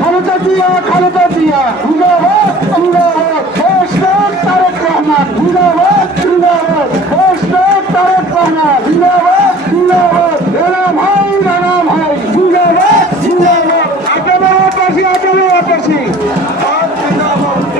খালেদা জিয়া খালেদা জিয়া জিন্দাবাদ জিন্দাবাদ দেশনায়ক তারেক রহমান জিন্দাবাদ জিন্দাবাদ দেশনায়ক তারেক রহমান জিন্দাবাদ জিন্দাবাদ রানা ভাই জিন্দাবাদ জিন্দাবাদ আটাবাসী আটাবাসী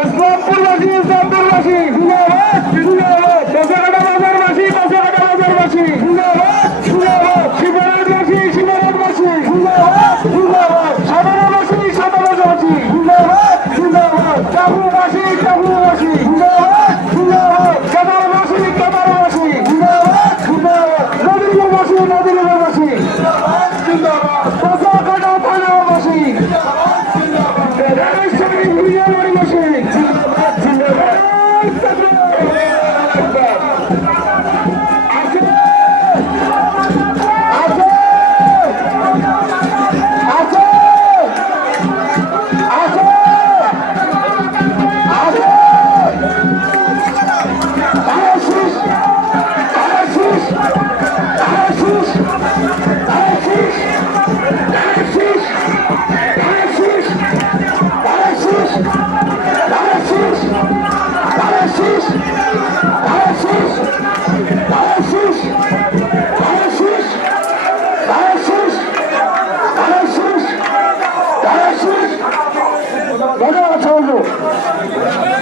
ইসলামপুরবাসী ইসলামপুরবাসী জিন্দাবাদ জিন্দাবাদ দশাকাটা বাজারবাসী দশাকাটা বাজারবাসী জিন্দাবাদ জিন্দাবাদ শিবরাজবাসী শিবরাজবাসী জিন্দাবাদ জিন্দাবাদ সাধারণবাসী সাধারণবাসী জিন্দাবাদ জিন্দাবাদ চাকুবাসী চাকুবাসী জিন্দাবাদ জিন্দাবাদ কেদারবাসী কেদারবাসী জিন্দাবাদ জিন্দাবাদ নদীবাসী নদীবাসী জিন্দাবাদ জিন্দাবাদ দশাকাটা থানাবাসী